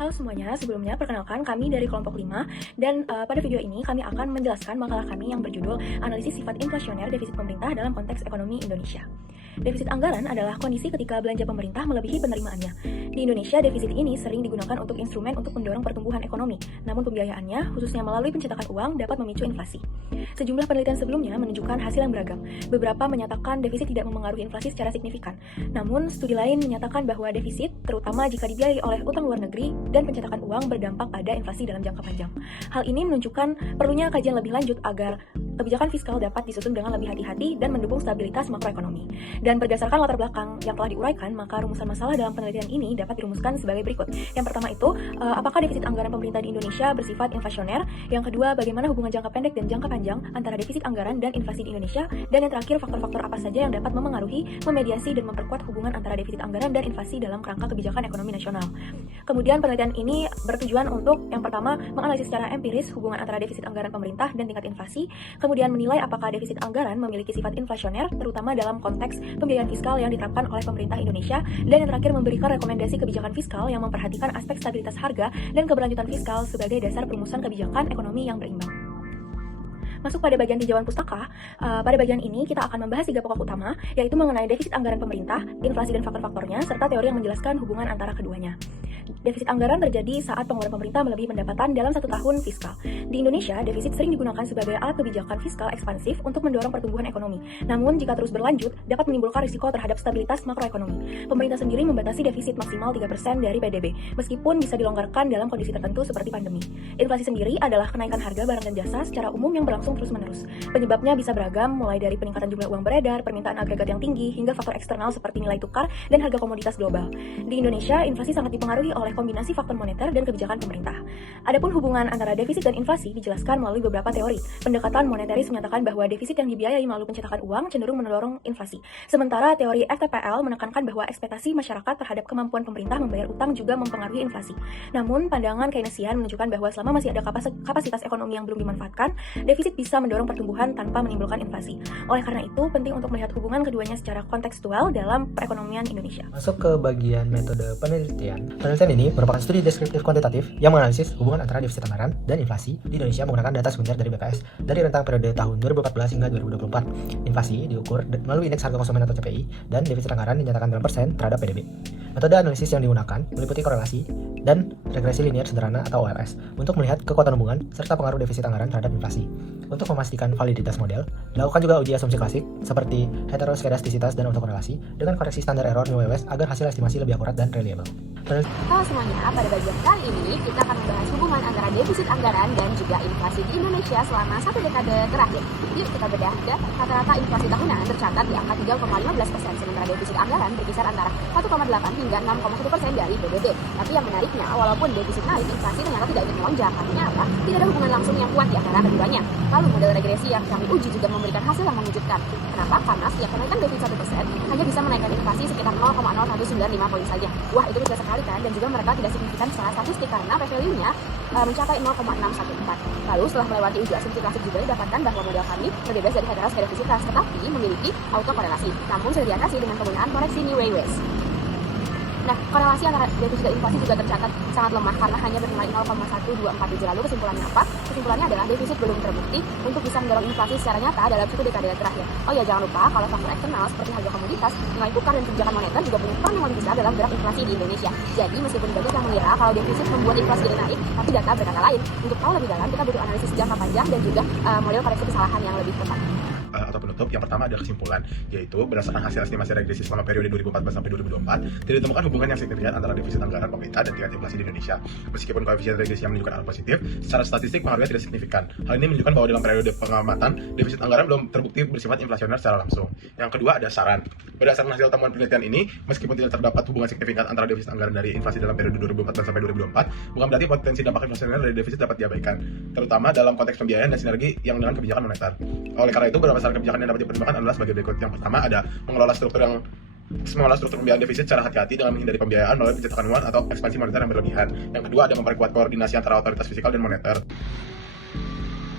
Halo semuanya, sebelumnya perkenalkan kami dari kelompok 5 dan pada video ini kami akan menjelaskan makalah kami yang berjudul Analisis Sifat Inflasioner Defisit Pemerintah dalam Konteks Ekonomi Indonesia. Defisit anggaran adalah kondisi ketika belanja pemerintah melebihi penerimaannya. Di Indonesia, defisit ini sering digunakan untuk instrumen untuk mendorong pertumbuhan ekonomi, namun pembiayaannya, khususnya melalui pencetakan uang, dapat memicu inflasi. Sejumlah penelitian sebelumnya menunjukkan hasil yang beragam. Beberapa menyatakan defisit tidak memengaruhi inflasi secara signifikan. Namun, studi lain menyatakan bahwa defisit, terutama jika dibiayai oleh utang luar negeri dan pencetakan uang, berdampak pada inflasi dalam jangka panjang. Hal ini menunjukkan perlunya kajian lebih lanjut agar kebijakan fiskal dapat disusun dengan lebih hati-hati dan mendukung stabilitas makroekonomi. Dan berdasarkan latar belakang yang telah diuraikan, maka rumusan masalah dalam penelitian ini dapat dirumuskan sebagai berikut. Yang pertama itu, apakah defisit anggaran pemerintah di Indonesia bersifat inflasioner? Yang kedua, bagaimana hubungan jangka pendek dan jangka panjang antara defisit anggaran dan inflasi di Indonesia? Dan yang terakhir, faktor-faktor apa saja yang dapat memengaruhi, memediasi, dan memperkuat hubungan antara defisit anggaran dan inflasi dalam kerangka kebijakan ekonomi nasional. Kemudian penelitian ini bertujuan untuk yang pertama, menganalisis secara empiris hubungan antara defisit anggaran pemerintah dan tingkat inflasi, kemudian menilai apakah defisit anggaran memiliki sifat inflasioner, terutama dalam konteks pembiayaan fiskal yang diterapkan oleh pemerintah Indonesia, dan yang terakhir memberikan rekomendasi kebijakan fiskal yang memperhatikan aspek stabilitas harga dan keberlanjutan fiskal sebagai dasar perumusan kebijakan ekonomi yang berimbang. Masuk pada bagian tinjauan pustaka, pada bagian ini kita akan membahas 3 pokok utama, yaitu mengenai defisit anggaran pemerintah, inflasi dan faktor-faktornya, serta teori yang menjelaskan hubungan antara keduanya. Defisit anggaran terjadi saat pengeluaran pemerintah melebihi pendapatan dalam 1 tahun fiskal. Di Indonesia, defisit sering digunakan sebagai alat kebijakan fiskal ekspansif untuk mendorong pertumbuhan ekonomi. Namun, jika terus berlanjut, dapat menimbulkan risiko terhadap stabilitas makroekonomi. Pemerintah sendiri membatasi defisit maksimal 3% dari PDB, meskipun bisa dilonggarkan dalam kondisi tertentu seperti pandemi. Inflasi sendiri adalah kenaikan harga barang dan jasa secara umum yang berlangsung terus-menerus. Penyebabnya bisa beragam, mulai dari peningkatan jumlah uang beredar, permintaan agregat yang tinggi, hingga faktor eksternal seperti nilai tukar dan harga komoditas global. Di Indonesia, inflasi sangat dipengaruhi oleh kombinasi faktor moneter dan kebijakan pemerintah. Adapun hubungan antara defisit dan inflasi dijelaskan melalui beberapa teori. Pendekatan moneteris menyatakan bahwa defisit yang dibiayai melalui pencetakan uang cenderung mendorong inflasi. Sementara teori FTPL menekankan bahwa ekspektasi masyarakat terhadap kemampuan pemerintah membayar utang juga mempengaruhi inflasi. Namun, pandangan Keynesian menunjukkan bahwa selama masih ada kapasitas ekonomi yang belum dimanfaatkan, defisit bisa mendorong pertumbuhan tanpa menimbulkan inflasi. Oleh karena itu, penting untuk melihat hubungan keduanya secara kontekstual dalam perekonomian Indonesia. Masuk ke bagian metode penelitian. Penelitian ini merupakan studi deskriptif kuantitatif yang menganalisis hubungan antara defisit anggaran dan inflasi di Indonesia menggunakan data sekunder dari BPS dari rentang periode tahun 2014 hingga 2024. Inflasi diukur melalui indeks harga konsumen atau CPI dan defisit anggaran dinyatakan dalam persen terhadap PDB. Metode analisis yang digunakan meliputi korelasi dan regresi linear sederhana atau OLS untuk melihat kekuatan hubungan serta pengaruh defisit anggaran terhadap inflasi. Untuk memastikan validitas model, dilakukan juga uji asumsi klasik seperti heteroskedastisitas dan autokorelasi dengan koreksi standar error nilai West agar hasil estimasi lebih akurat dan reliable. Halo semuanya, pada bagian kali ini kita akan membahas hubungan antara defisit anggaran dan juga inflasi di Indonesia selama 1 dekade terakhir. Yuk kita bedah rata-rata inflasi tahunan tercatat di angka 3,15%, sementara defisit anggaran berkisar antara 1,8 hingga 6,1% dari PDB. Tapi yang menariknya, walaupun defisit naik, inflasi ternyata tidak ikut melonjak. Artinya apa? Tidak ada hubungan langsung yang kuat di antara keduanya. Lalu model regresi yang kami uji juga memberikan hasil yang mengejutkan. Kenapa? Karena setiap kenaikan defisit 1% hanya bisa menaikkan inflasi sekitar 0,0195 poin saja. Wah, itu kecil sekali kan? Dan juga mereka tidak signifikan secara statistik karena p-value-nya mencapai 0,614. Lalu setelah melewati uji asumsi klasik juga didapatkan bahwa model kami berbeda dari heteroskedastisitas, tetapi memiliki autokorelasi. Namun sudah diatasi dengan penggunaan koreksi Nilai West. Nah, korelasi antara defisit dan inflasi juga tercatat sangat lemah karena hanya bernilai 0,1247. Lalu kesimpulannya apa? Kesimpulannya adalah defisit belum terbukti untuk bisa mendorong inflasi secara nyata dalam 1 dekade terakhir. Oh ya, jangan lupa kalau faktor eksternal seperti harga komoditas, nilai tukar dan kebijakan moneter juga punya peran yang lebih besar dalam gerak inflasi di Indonesia. Jadi meskipun banyak yang mengira kalau defisit membuat inflasi jadi naik, tapi data berkata lain. Untuk tahu lebih dalam, kita butuh analisis jangka panjang dan juga model koreksi kesalahan yang lebih tepat. Atau penutup, yang pertama ada kesimpulan, yaitu berdasarkan hasil estimasi regresi selama periode 2014 sampai 2024 tidak ditemukan hubungan yang signifikan antara defisit anggaran pemerintah dan tingkat inflasi di Indonesia. Meskipun koefisien regresi yang menunjukkan arah positif, secara statistik pengaruhnya tidak signifikan. Hal ini menunjukkan bahwa dalam periode pengamatan defisit anggaran belum terbukti bersifat inflasioner secara langsung. Yang kedua ada saran. Berdasarkan hasil temuan penelitian ini, meskipun tidak terdapat hubungan signifikan antara defisit anggaran dari inflasi dalam periode 2014 sampai 2024, bukan berarti potensi dampak inflasioner dari defisit dapat diabaikan, terutama dalam konteks pembiayaan dan sinergi yang dengan kebijakan moneter. Oleh karena itu, beberapa saran kebijakan yang dapat dipertimbangkan adalah sebagai berikut. Yang pertama ada mengelola struktur pembiayaan defisit secara hati-hati dengan menghindari pembiayaan melalui pencetakan uang atau ekspansi moneter yang berlebihan. Yang kedua ada memperkuat koordinasi antara otoritas fiskal dan moneter.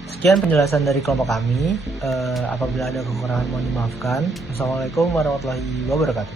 Sekian penjelasan dari kelompok kami. Apabila ada kekurangan mohon dimaafkan. Wassalamualaikum warahmatullahi wabarakatuh.